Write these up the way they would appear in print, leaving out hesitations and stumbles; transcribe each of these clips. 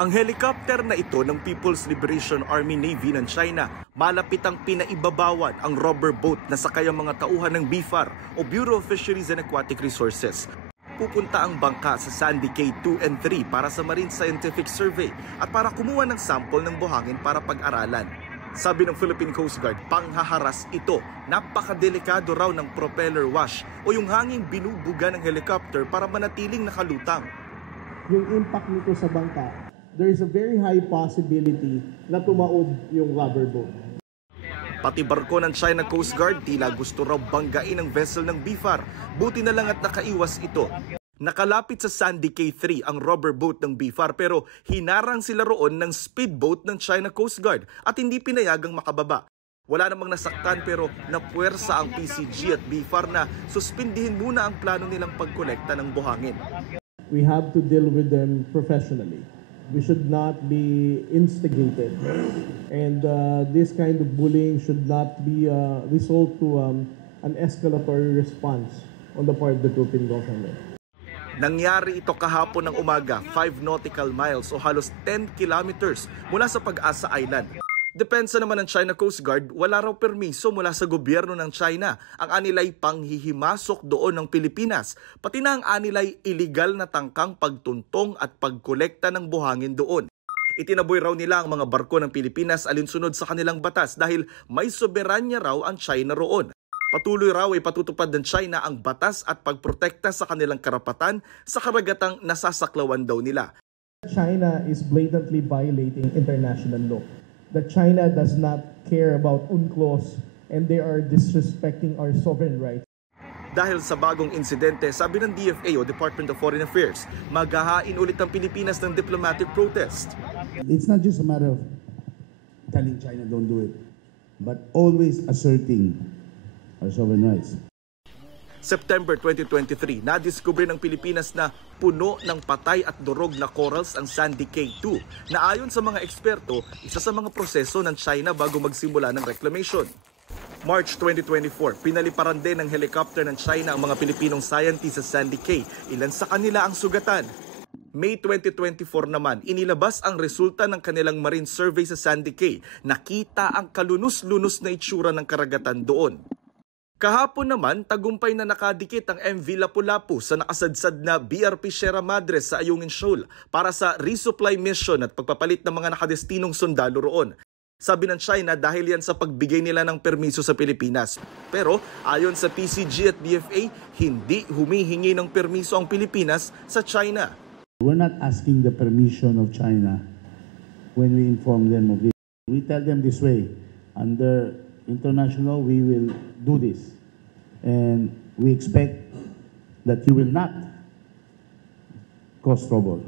Ang helicopter na ito ng People's Liberation Army Navy ng China, malapit ang pinaibabawan ang rubber boat na sakay ang mga tauhan ng BFAR o Bureau of Fisheries and Aquatic Resources. Pupunta ang bangka sa Sandy Cay 2 and 3 para sa Marine Scientific Survey at para kumuha ng sample ng buhangin para pag-aralan. Sabi ng Philippine Coast Guard, panghaharas ito. Napakadelikado raw ng propeller wash o yung hanging binubuga ng helicopter para manatiling nakalutang. Yung impact nito sa bangka, there is a very high possibility na tumaob yung rubber boat. Pati barko ng China Coast Guard tila gusto raw banggain ang vessel ng BFAR. Buti na lang at nakaiwas ito. Nakalapit sa Sandy Cay 3 ang rubber boat ng BFAR pero hinarang sila roon ng speedboat ng China Coast Guard at hindi pinayagang makababa. Wala namang nasaktan pero napuwersa ang PCG at BFAR na suspindihin muna ang plano nilang pagkolekta ng buhangin. We have to deal with them professionally. We should not be instigated, and this kind of bullying should not be result to an escalatory response on the part of the Philippine government. Nangyari ito kahapon ng umaga, 5 nautical miles o halos 10 kilometers mula sa Pag-asa Island. Depensa naman ng China Coast Guard, wala raw permiso mula sa gobyerno ng China. Ang anilay panghihimasok doon ng Pilipinas, pati na ang anilay iligal na tangkang pagtuntong at pagkolekta ng buhangin doon. Itinaboy raw nila ang mga barko ng Pilipinas alinsunod sa kanilang batas dahil may soberanya raw ang China roon. Patuloy raw ay patutupad ng China ang batas at pagprotekta sa kanilang karapatan sa karagatang nasasaklawan daw nila. China is blatantly violating international law. That China does not care about UNCLOS and they are disrespecting our sovereign rights. Dahil sa bagong insidente, sabi ng DFA o Department of Foreign Affairs, maghahain ulit ang Pilipinas ng diplomatic protest. It's not just a matter of telling China don't do it, but always asserting our sovereign rights. September 2023, nadiskubre ng Pilipinas na puno ng patay at durog na corals ang Sandy Cay 2 na ayon sa mga eksperto, isa sa mga proseso ng China bago magsimula ng reclamation. March 2024, pinaliparan din ng helicopter ng China ang mga Pilipinong scientists sa Sandy Cay. Ilan sa kanila ang sugatan. May 2024 naman, inilabas ang resulta ng kanilang marine survey sa Sandy Cay. Nakita ang kalunos-lunos na itsura ng karagatan doon. Kahapon naman, tagumpay na nakadikit ang MV Lapu-Lapu sa nakasadsad na BRP Sierra Madre sa Ayungin Shoal para sa resupply mission at pagpapalit ng mga nakadestinong sundalo roon. Sabi ng China dahil yan sa pagbigay nila ng permiso sa Pilipinas. Pero ayon sa PCG at DFA, hindi humihingi ng permiso ang Pilipinas sa China. We're not asking the permission of China when we inform them of this. We tell them this way, under international, we will do this. And we expect that you will not cause trouble.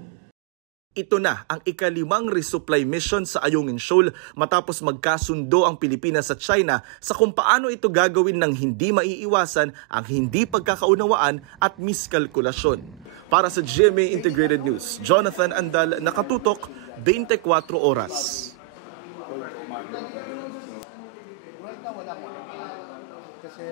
Ito na ang ika-5 resupply mission sa Ayungin Shoal matapos magkasundo ang Pilipinas at China sa kung paano ito gagawin ng hindi maiiwasan ang hindi pagkakaunawaan at miskalkulasyon. Para sa GMA Integrated News, Jonathan Andal, nakatutok, 24 oras. Kasi